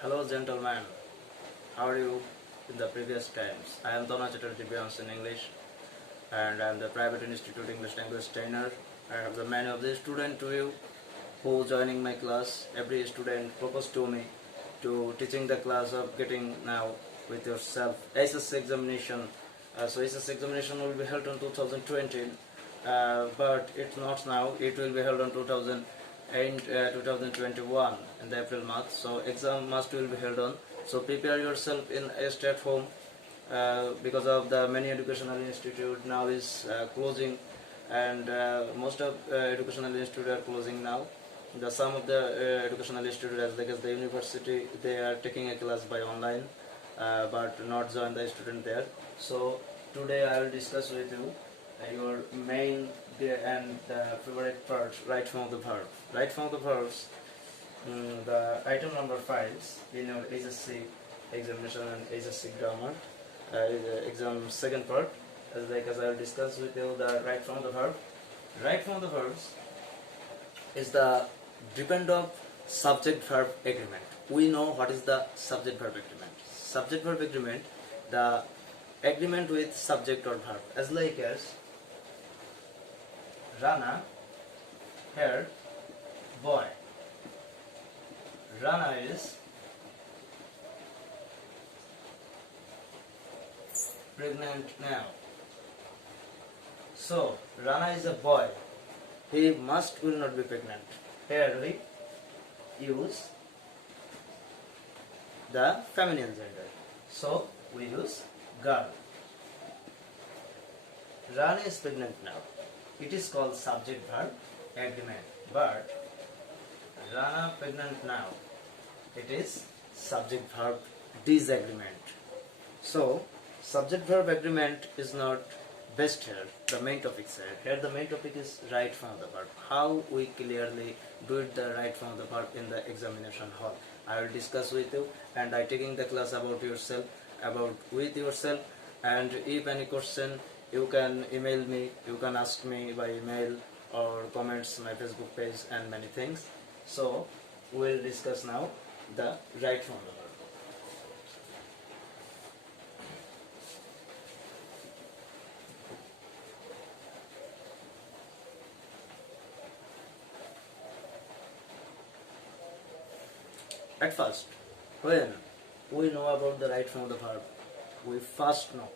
Hello gentlemen, how are you in the previous times? I am Dona Chatterjee in English and I am the private institute English language trainer. I have the many of the students to you who joining my class. Every student proposed to me to teaching the class of getting now with yourself SSC examination. So SSC examination will be held on 2020, but it's not now. It will be held on 2021 in the April month. So exam must will be held on. So prepare yourself in a stay at home because of the many educational institute now is closing, and most of educational institute are closing now. Some of the educational institute as like as the university, they are taking a class by online, but not join the student there. So today I will discuss with you your main and favorite part, right form of the verb. Right form of the verbs, the item number 5 in your HSC examination and HSC grammar exam second part, as I will discuss with you the right form of the verb. Right form of the verbs is the depend of subject verb agreement. We know what is the subject verb agreement. Subject verb agreement, the agreement with subject or verb, as like as Rana had boy. Rana is pregnant now. So Rana is a boy. He must will not be pregnant. Here we use the feminine gender. So we use girl. Rana is pregnant now. It is called subject verb agreement. But Rana pregnant now, it is subject verb disagreement. So subject verb agreement is not best here. The main topic is here. Here the main topic is right form of the verb. How we clearly do it the right form of the verb in the examination hall. I will discuss with you, and I taking the class about yourself, with yourself, and if any question you can email me, you can ask me by email or comments my Facebook page and many things. So we will discuss now the right form of the verb. At first, when we know about the right form of the verb, we first know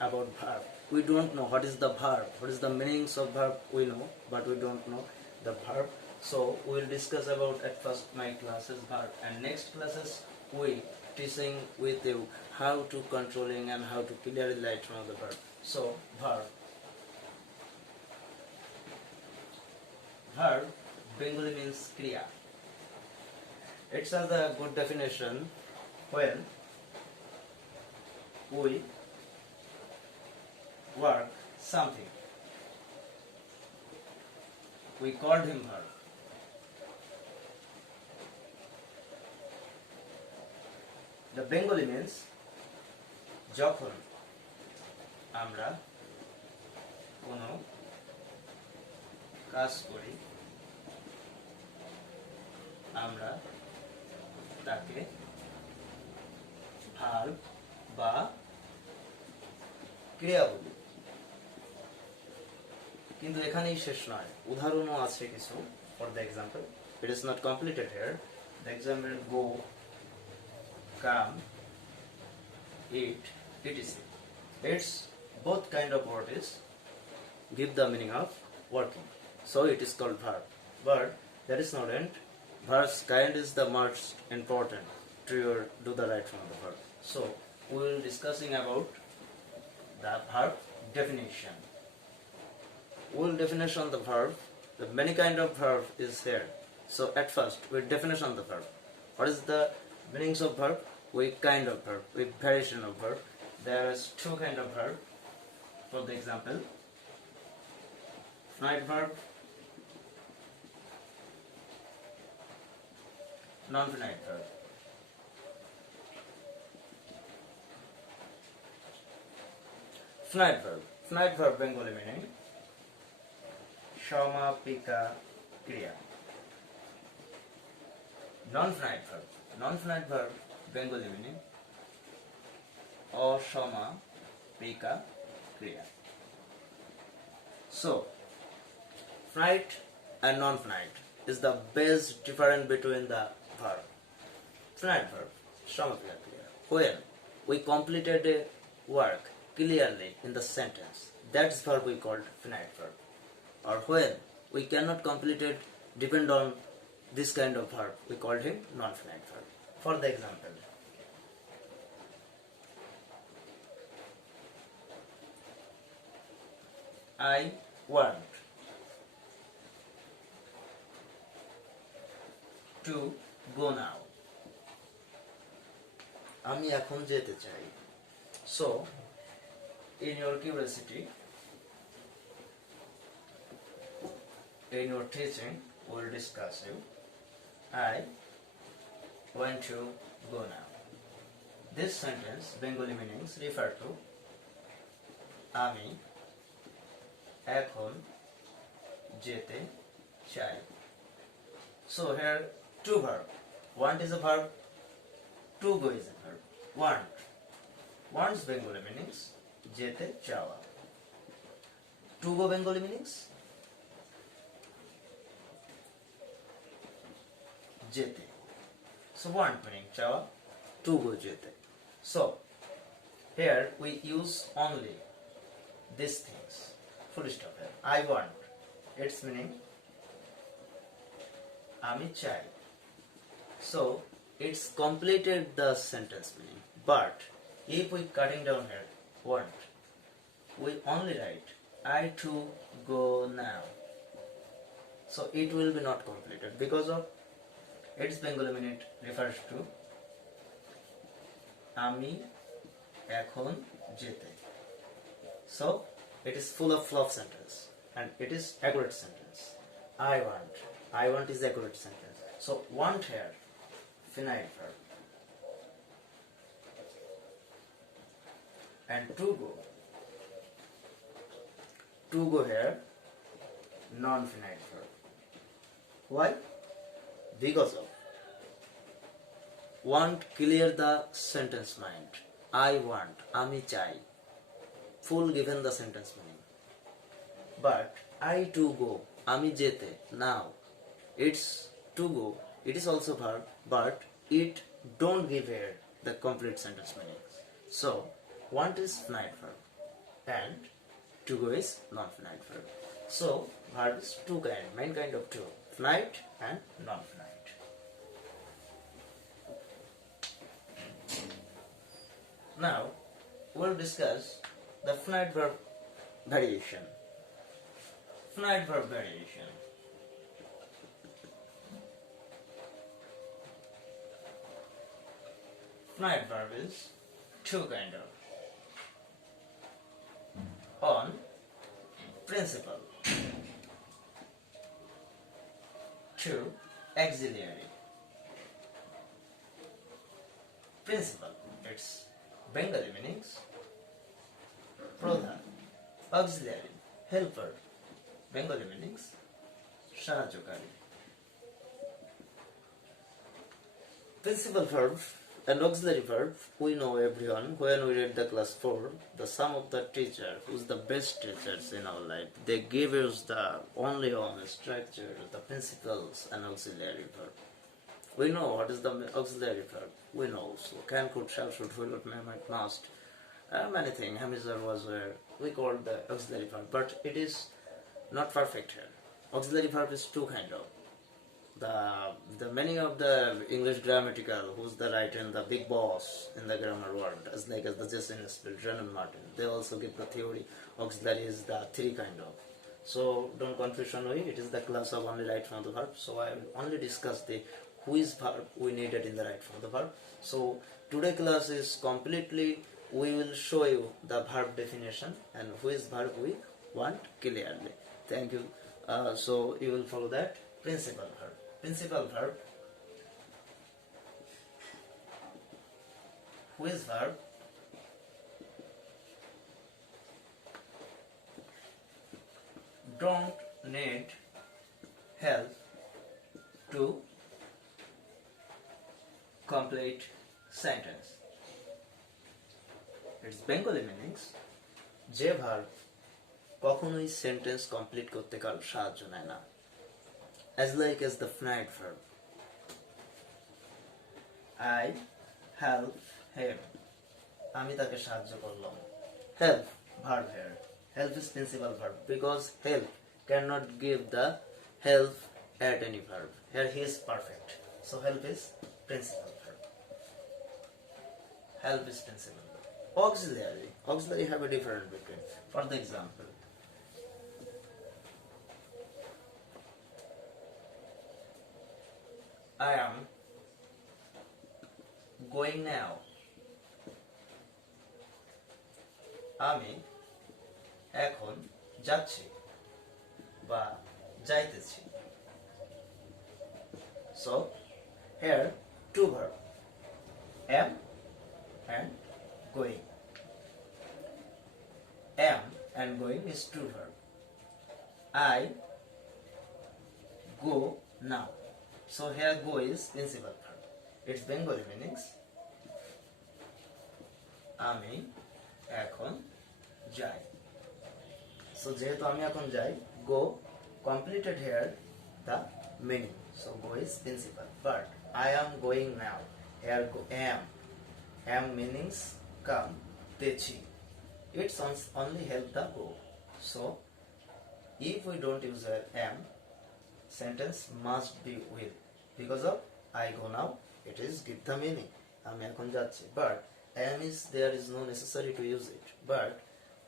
about verb. We don't know what is the verb, what is the meanings of verb we know, but we don't know the verb. So we will discuss about at first my classes verb, and next classes we teaching with you how to controlling and how to clearly right form of the verb. So verb. Verb Bengali means kriya. It has a good definition when we work something. We called him verb. The Bengali means যখন আমরা কোনো কাজ করি আমরা তাকে verb বা ক্রিয়া বলি। কিন্তু এখানেই শেষ নয়, উদাহরণও আছে কিছু। For the example, it is not completed here. The example go, come, eat, etc. It's both kind of word is give the meaning of working. So it is called verb. But that is not end. Verb's kind is the most important to do the right form of the verb. So we will discussing about the verb definition. We will definition the verb. The many kind of verb is here. So at first we definition the verb. What is the meanings of verb? With kind of verb, with variation of verb. There is two kind of verb. For the example, finite verb, non-finite verb. Finite verb. Finite verb Bengali meaning Shamapika Kriya. Non-finite verb. Non-finite verb, Bengali meaning Asamaprika Kriya. So, finite and non-finite is the basic difference between the verb. Finite verb, Samaprika Kriya. When we completed a work clearly in the sentence, that's verb we called finite verb. Or when we cannot complete it, depend on this kind of verb, we called him non-finite verb. For the example, I want to go now. আমি এখন যেতে চাই. So, in your curiosity, in your teaching, we'll discuss you. I want to go now. This sentence, Bengali meanings, refer to আমি এখন যেতে চাই. So here two verb. Want is a verb, to go is a verb. Want. Want's Bengali meanings যেতে চাওয়া. To go Bengali meanings যেতে. So want meaning চাওয়া, to go যেতে. So here we use only these things. Full stop here. I want. Its meaning আমি চাই. So it's completed the sentence meaning. But if we cutting down here, want, we only write I to go now. So it will be not completed because of its Bengali meaning refers to আমি এখন যেতে. So it is full of fluff sentence and it is accurate sentence. I want is accurate sentence. So want here, finite verb. And to go here, non-finite verb. Why? Because of want clear the sentence mind. I want, আমি চাই, full given the sentence meaning. But I to go, আমি যেতে, now it's to go, it is also verb, but it don't give here the complete sentence meaning. So want is finite verb and to go is non-finite verb. So verb is two kind, main kind of two, finite and non-finite. Now we'll discuss the finite verb variation. Finite verb variation. Finite verb is two kind of. On principle. Two auxiliary. Principle, it's Bengali meanings prodhan. Auxiliary, helper, Bengali meanings সাহায্যকারী. Principal verb and auxiliary verb, we know everyone when we read the class 4, the sum of the teacher, who's the best teachers in our life, they give us the only on structure, the principles and auxiliary verb. We know what is the auxiliary verb. We know, so can, could, shall, should, will, would, may, might, must. Many things, hemizer, was, where. We call the auxiliary verb, but it is not perfect here. Auxiliary verb is two kind of. The many of the English grammatical, who's the writer and the big boss in the grammar world, as like as the Jason Spill, Renan Martin, they also give the theory. Auxiliary is the three kind of. So don't confusion with it is the class of only right from the verb. So I will only discuss the who is verb we needed in the right from the verb. So today class is completely, we will show you the verb definition and who is verb we want clearly. Thank you. So you will follow that. Principal verb. Principal verb. Who is verb? Don't need help to complete sentence. Its Bengali meanings যে verb কখনোই sentence complete করতে কারো সাহায্য নেয় না, as like as the finite verb. I help him. আমি তাকে সাহায্য করলাম. Help verb here. Help is principal verb because help cannot give the help at any verb. Here he is perfect. So help is principal verb. Help is principal verb. Auxiliary. Auxiliary have a difference between. For the example, I am going now. আমি এখন যাচ্ছি বা যাইতেছি. So here two verb, am and going. Am and going is two verb. I go now. So here go is principal verb. Its Bengali meanings আমি এখন যাই. So যেহেতু আমি এখন যাই, go completed here the meaning. So go is principal. But I am going now. Here go am. Am meanings come techi. It's only help the go. So if we don't use am, sentence must be will. Because of I go now, it is give the meaning. আমি এখন যাচ্ছি. But am is there is no necessary to use it. But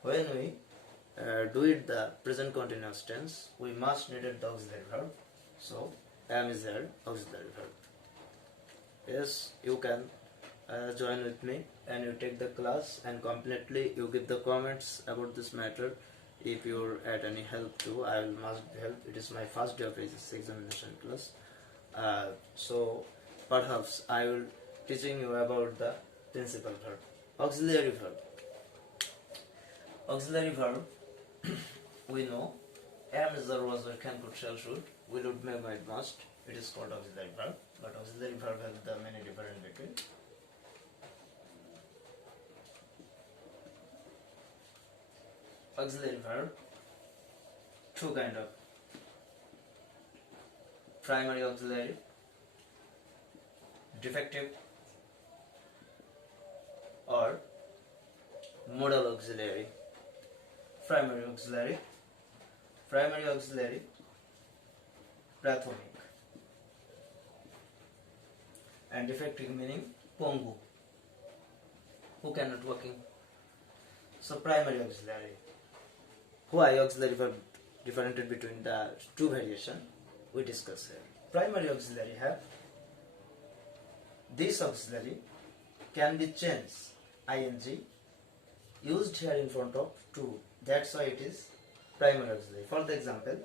when we do it the present continuous tense, we must need the auxiliary verb. So am is there auxiliary verb. Yes, you can join with me and you take the class and completely you give the comments about this matter. If you're at any help too, I will must help. It is my first day of examination class. So perhaps I will teaching you about the principal verb. Auxiliary verb. Auxiliary verb we know am is the was or can could shall should will would may might must. It is called auxiliary verb, but auxiliary verb has the many different between. Auxiliary verb two kind of primary auxiliary, defective or modal auxiliary. Primary auxiliary প্রাথমিক and defective meaning pongu, who cannot working. So primary auxiliary. Why auxiliary verb differentiated between the two variation we discuss here. Primary auxiliary have this auxiliary can be changed ing used here in front of to. That's why it is primary auxiliary. For the example,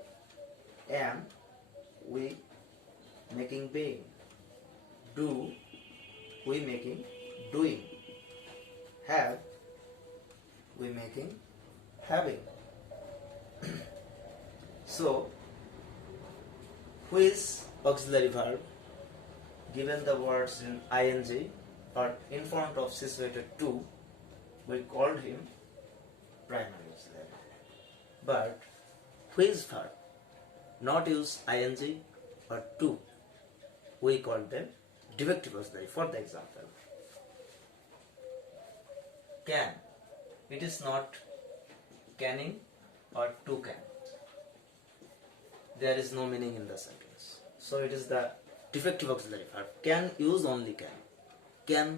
am we making being, do we making doing, have we making having. So which auxiliary verb given the words in ing or in front of situated to, we called him primary auxiliary. But which verb not use ing or to, we call them defective auxiliary. For the example, can, it is not canning or to can. There is no meaning in the sentence. So it is the defective auxiliary verb. Can use only can. Can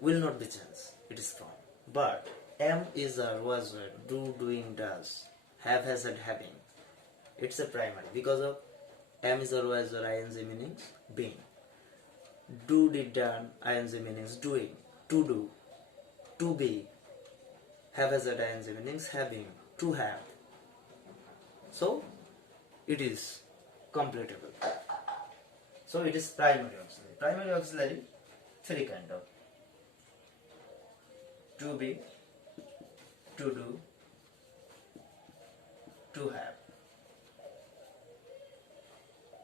will not be changed. It is from. But am is a was word, do doing does, have has and having. It's a primary because of am is a was or ing meanings being. Do did done ing meanings doing, to do, to be. Have has and ing meanings having, to have. So it is completable. So it is primary auxiliary. Primary auxiliary three kind of: to be, to do, to have.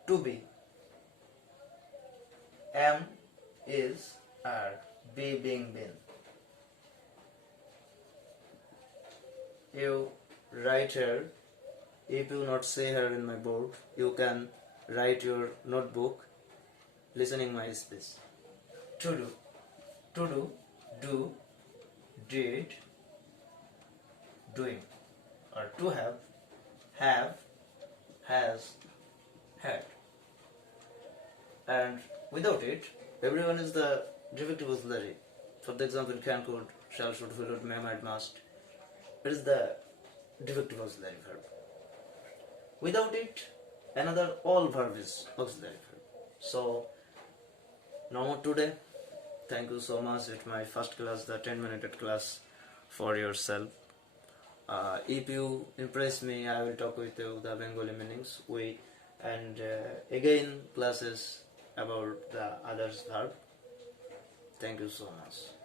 To be, am is, are, be, being, been. You write here. If you not see here in my board, you can write your notebook listening my speech. To do, do, did, doing. Or to have, has, had. And without it, everyone is the defective vocabulary. For the example, can, could, shall, should, will, would, may, might, must. It is the defective auxiliary verb. Without it, another all verb is auxiliary verb. So, no more today. Thank you so much. It's my first class, the 10-minute class for yourself. If you impress me, I will talk with you the Bengali meanings. And again classes about the others verb. Thank you so much.